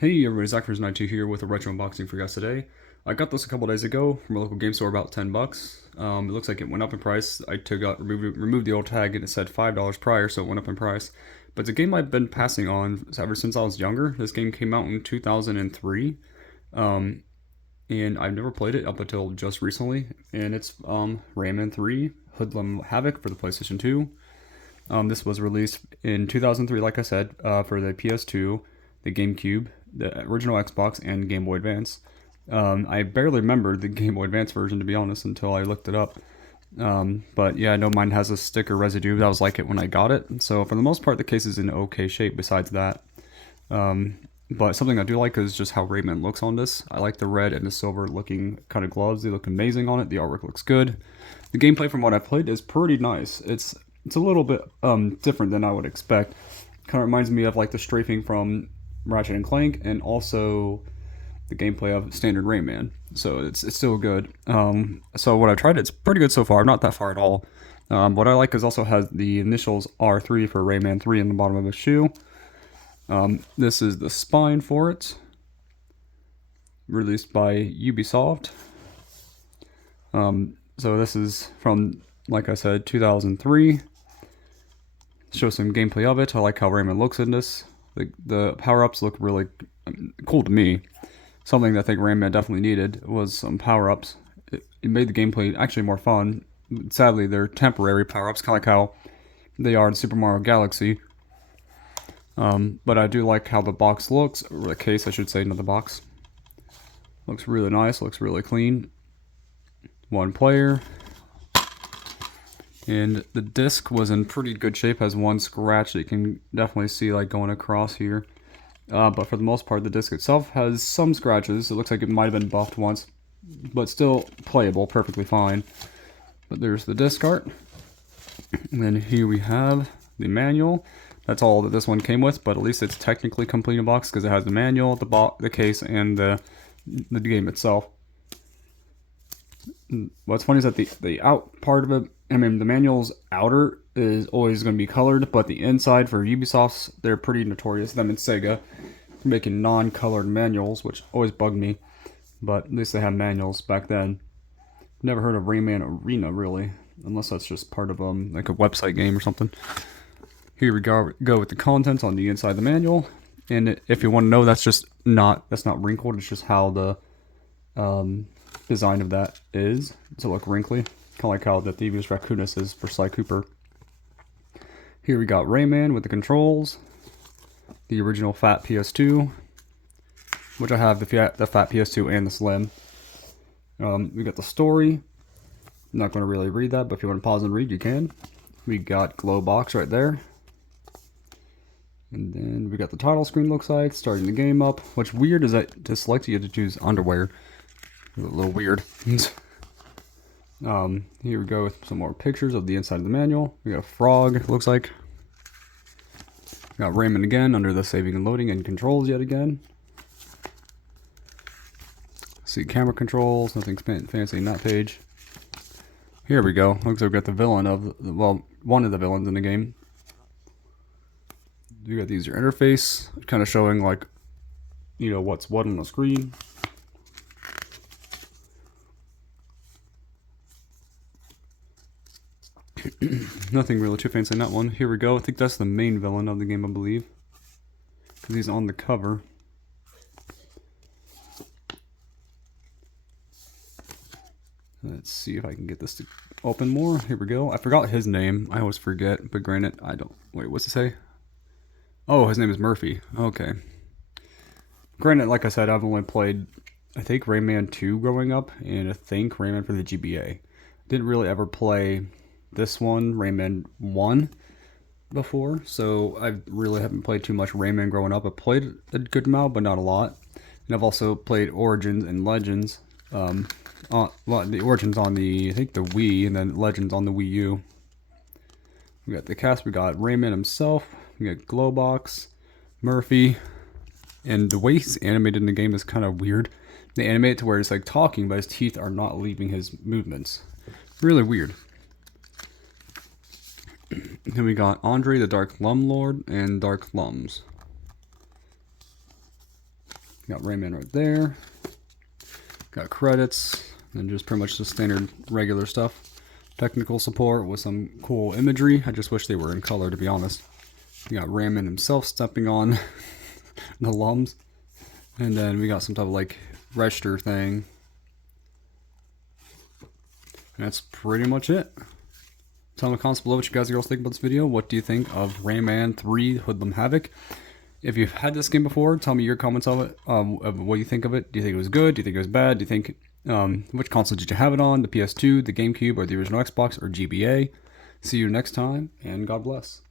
Hey everybody, Zachary92 here with a retro unboxing for you guys today. I got this a couple days ago from a local game store, about 10 bucks. It looks like it went up in price. I removed the old tag and it said $5 prior, so it went up in price. But it's a game I've been passing on ever since I was younger. This game came out in 2003, um, and I've never played it up until just recently. And it's Rayman 3, Hoodlum Havoc for the PlayStation 2. This was released in 2003, like I said, for the PS2, the GameCube, the original Xbox, and Game Boy Advance. I barely remembered the Game Boy Advance version, to be honest, until I looked it up. But yeah, I know mine has a sticker residue. That was like it when I got it. So for the most part, the case is in okay shape besides that. But something I do like is just how Rayman looks on this. I like the red and the silver looking kind of gloves. They look amazing on it. The artwork looks good. The gameplay from what I've played is pretty nice. It's a little bit different than I would expect. Kind of reminds me of like the strafing from Ratchet and Clank, and also the gameplay of standard Rayman. So it's still good. So what I've tried, it's pretty good so far. Not that far at all. What I like is also has the initials R3 for Rayman 3 in the bottom of his shoe. This is the spine for it, released by Ubisoft. So this is from, like I said, 2003. Show some gameplay of it. I like how Rayman looks in this. The power-ups look really cool to me. Something that I think Rayman definitely needed was some power-ups. It made the gameplay actually more fun. Sadly, they're temporary power-ups, kind of like how they are in Super Mario Galaxy. But I do like how the box looks, or the case, I should say, not the box. Looks really nice, looks really clean. One player. And the disc was in pretty good shape, has one scratch that you can definitely see like going across here. But for the most part, the disc itself has some scratches. It looks like it might have been buffed once, but still playable, perfectly fine. But there's the disc art. And then here we have the manual. That's all that this one came with, but at least it's technically complete in box because it has the manual, the case, and the game itself. What's funny is that the out part of it, I mean, the manual's outer is always going to be colored, but the inside for Ubisoft's, they're pretty notorious, them and Sega, for making non-colored manuals, which always bugged me. But at least they had manuals back then. Never heard of Rayman Arena, really, unless that's just part of like a website game or something. Here we go with the contents on the inside of the manual. And if you want to know, that's not wrinkled. It's just how the design of that is. To look wrinkly, kind of like how the Thievius Raccoonus is for Sly Cooper. Here we got Rayman with the controls, the original fat PS2, which I have the fat PS2 and the slim. We got the story. I'm not going to really read that, but if you want to pause and read, you can. We got glow box right there. And then we got the title screen, looks like, starting the game up. What's weird is that to select you have to choose underwear. A little weird. Here we go with some more pictures of the inside of the manual. We got a frog, it looks like. We got Rayman again under the saving and loading and controls yet again. See camera controls, nothing fancy in that page. Here we go. Looks like we got the villain of, well, one of the villains in the game. You got the user interface, kind of showing like, you know, what's what on the screen. Nothing really too fancy in that one. Here we go. I think that's the main villain of the game, I believe, because he's on the cover. Let's see if I can get this to open more. Here we go. I forgot his name. I always forget, but granted, I don't. Wait, what's it say? Oh, his name is Murphy. Okay. Granted, like I said, I've only played, I think, Rayman 2 growing up, and I think Rayman for the GBA. Didn't really ever play this one, Rayman 1, before, so I really haven't played too much Rayman growing up. I played a good amount, but not a lot. And I've also played Origins and Legends. The Origins on the, I think, the Wii, and then Legends on the Wii U. We got the cast, we got Rayman himself, we got Glowbox, Murphy, and the way he's animated in the game is kind of weird. They animate it to where he's like talking, but his teeth are not leaving his movements. Really weird. Then we got Andre, the Dark Lum Lord, and Dark Lums. Got Rayman right there. Got credits, and just pretty much the standard regular stuff. Technical support with some cool imagery. I just wish they were in color, to be honest. We got Rayman himself stepping on the lums. And then we got some type of like register thing. And that's pretty much it. Tell me in the comments below what you guys think about this video. What do you think of Rayman 3 Hoodlum Havoc? If you've had this game before, tell me your comments of it, of what you think of it. Do you think it was good? Do you think it was bad? Do you think, which console did you have it on? The PS2, the GameCube, or the original Xbox, or GBA? See you next time, and God bless.